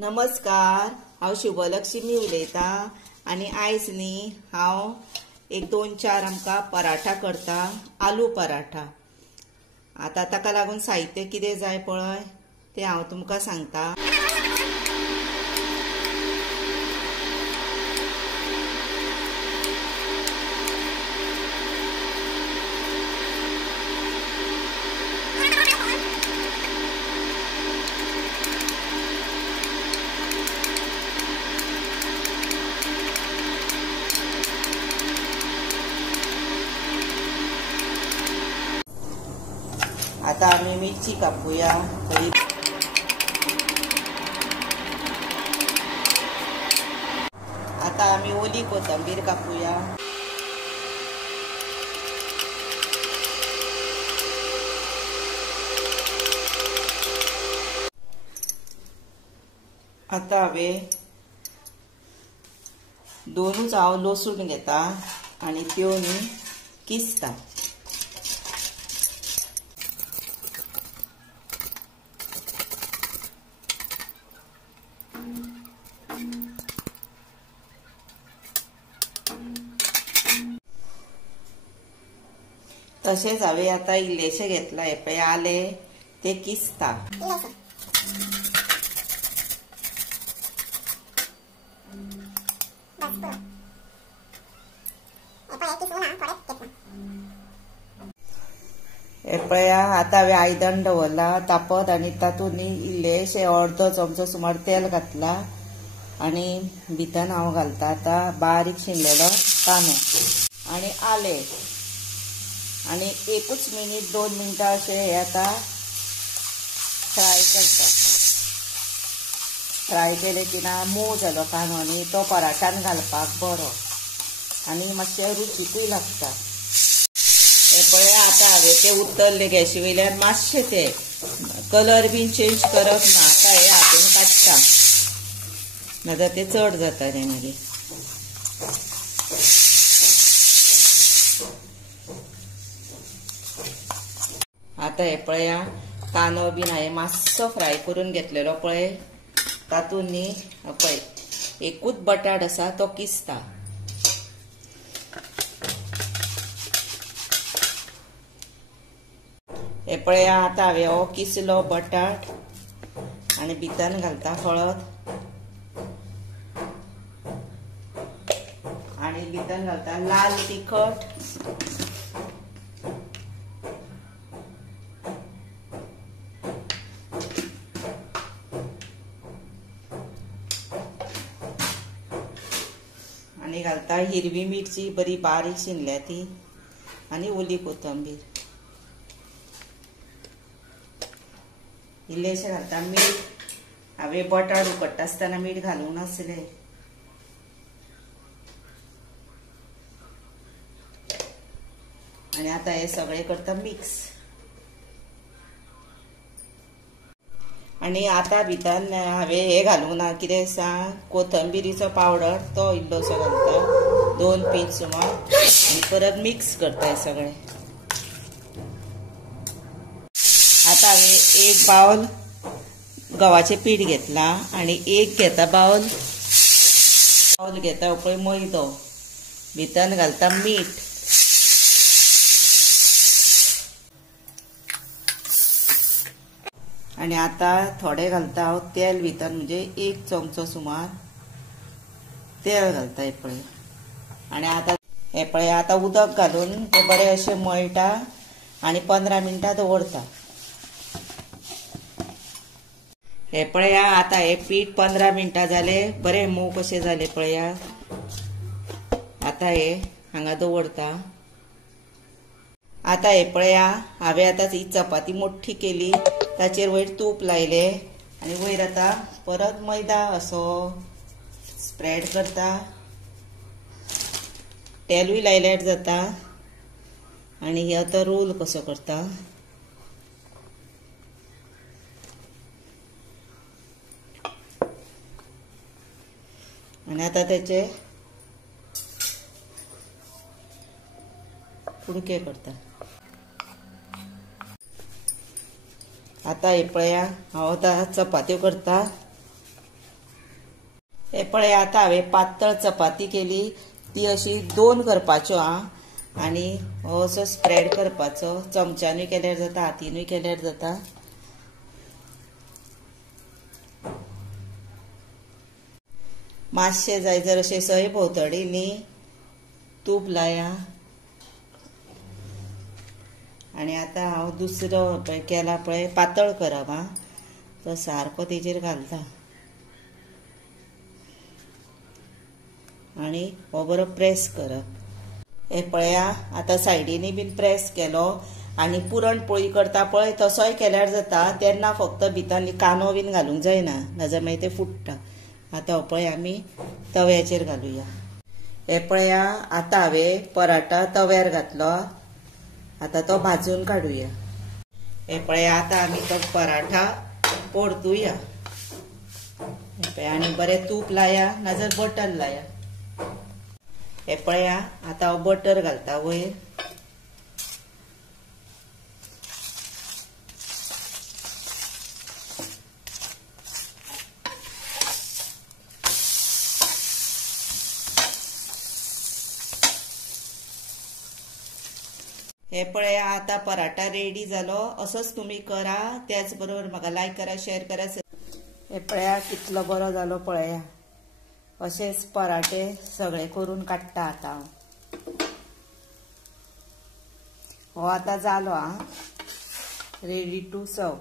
नमस्कार, हांव शुभलक्ष्मी उलयता आनी आयज न्ही हांव एक 2-4 आमकां पराठा करता, आलू पराठा। आता ताका लागून साहित्य कितें जाय पळय तें हांव तुमकां सांगता। आता आम्ही मिरची कापूया। आता आम्ही ओली कोथिंबीर कापूया। आता हांवें दोनूच हांव लसूण घेता आनी त्यो न्ही किसता। तशेंच हांवें आतां इल्लेशें घेतला, हे पळय आले ते किसता। हे पळय आतां हांवें आयदन दवरला तापत आनी तातूंत न्ही इल्लेशें अर्दो चमचो सुमार तेल घातला आनी भितर हांव घालता आतां बारीक शिनलेलो कांदो आनी आले आनी 1 मिनिट 2 मिनटां अशें हे आतां फ्राय करता। फ्राय केले की ना मोव जालो कांदो न्ही तो पराठान घालपाक बरो आनी मातशें रुचीकूय लागता। हे पळय आतां हांवें ते उतरले गॅशी वयल्यान, मातशें ते कलर बीन चेंज करप ना। आतां हे हातून काडटा नाजाल्यार ते चड जातालें मागीर। आता हे पळय कांदो बीन हांवें मातसो फ्राय करून घेतलेलो पळय, तातूंत न्ही पळय एकूच बटाट आसा तो किसता। हे पळय आतां हांवें हो किसलो बटाट आनी भितर घालता हळद आनी भितर घालता लाल तिखट आनी घालता हिरवी मिरची बरी बारीक शिनल्या ती आनी ओली कोथिंबीर। इल्लेशें घालता मीठ, हांवें बटाट उकडटा आसतना मीठ घालूंक नासलें। आनी आतां हे सगळें करता मिक्स। आनी आतां भितर हांवें हे घालूंक ना, कितें सांग, कोथिंबिरीचो पावडर तो इल्लोसो घालता, 2 पीस सुमार, आनी परत मिक्स करता हे सगळें। आता हांवें 1 बाउल गव्हाचें पीठ घेतला आनी 1 घेता बाउल घेता पळय मैदो, भितर घालता मीठ आनी आतां थोडें घालता हांव तेल भितर, म्हणजे 1 चमचो सुमार तेल घालता। हे पळय आनी आतां हे पळय आतां उदक घालून ते बरें अशें मळटा आनी 15 मिनटां दवरता। हे पळय आतां हे पीठ 15 मिनटां जाले, बरें मोव कशें जाले पळय। आतां हे हांगा दवरता। आता हे पळय हांवें आतां ही चपाती मोठी केली, ताचेर वयर तूप लायले आनी वयर आतां परत मैदा असो स्प्रेड करता, तेलूय लायल्यार जाता आनी हे आतां रोल कसो करता। आनी आतां तेचे कुडके करता। आता हे पळया हांव आतां चपात्यो करता हे पळय आता हांवें पातळ चपाती केली ती अशी 2 करपाच्यो आनी हो असो स्प्रेड करपाचो चमच्यानूय केल्यार जाता हातीनूय केल्यार जाता मातशें जाय जर अशें सय भोंवतणी न्ही तूप लाया आनी आतां हांव दुसरो केला पळय पातळ करप तो सारको तेजेर घालता आनी हो बरो प्रेस करप हे पळया आतां सायडीनी बीन प्रेस केलो आनी पुरणपोळी करता पळय तसोय केल्यार जाता तेन्ना फक्त भितर कांदो बीन घालूंक जायना नाजाल्यार मागीर तें फुट्टा आतां हो पळय आमी तव्याचेर घालुया हे पळया आतां हांवें पराठा तव्यार घातलो आतां तो भाजून काडुया हे पळया आतां आमी तो पराठा परतुया आनी बरें तूप लाया नाजाल्यार बटर लाया हे पळया आतां हांव बटर घालता वयर हे पळया आतां पराठा रेडी जालो असोच तुमी करा त्याच बरोबर म्हाका लायक करा शेअर करा हे पळया कितलो बरो जालो पळया अशेच पराठे सगळे करून काडटा आतां हो आतां जालो रेडी टू सर्व